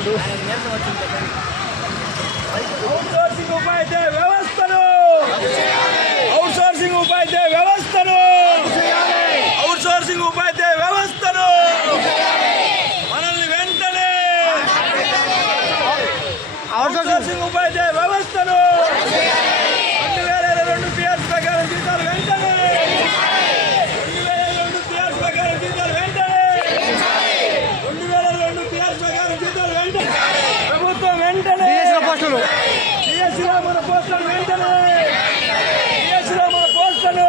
మాట్లాడుతుడు. Outsourcing ఉపాధ్యాయ వ్యవస్థను outsourcing ఉపాధ్యాయ వ్యవస్థను outsourcing ఉపాధ్యాయ వ్యవస్థను మనల్ని వెంటనే అవుట్సోర్సింగ్ ఉపాధ్యాయ వ్యవస్థను 2022 పిఆర్సీ ప్రకారం జీతాలు వెంటనే 2022 పిఆర్సీ ప్రకారం జీతాలు వెంటనే 2022 పిఆర్సీ ప్రకారం జీతాలు వెంటనే ప్రభుత్వం వెంటనే డిఎస్సీలో మన పోస్టులను వెంటనే డిఎస్సీలో మన పోస్టులను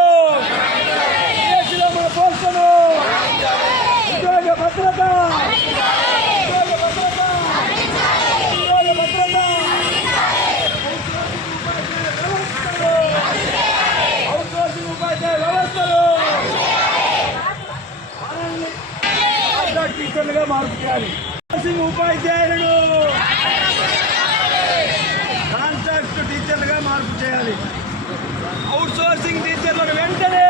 ఉద్యోగ భద్రత అవుట్సోర్సింగ్ ఉపాధ్యాయ వ్యవస్థలు టీచర్లుగా మార్పు చేయాలి. అవుట్సోర్సింగ్ ఉపాధ్యాయులను కాంట్రాక్ట్ టీచర్లుగా మార్పు చేయాలి. అవుట్సోర్సింగ్ టీచర్లను వెంటనే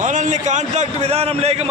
మనల్ని కాంట్రాక్ట్ విధానం లేక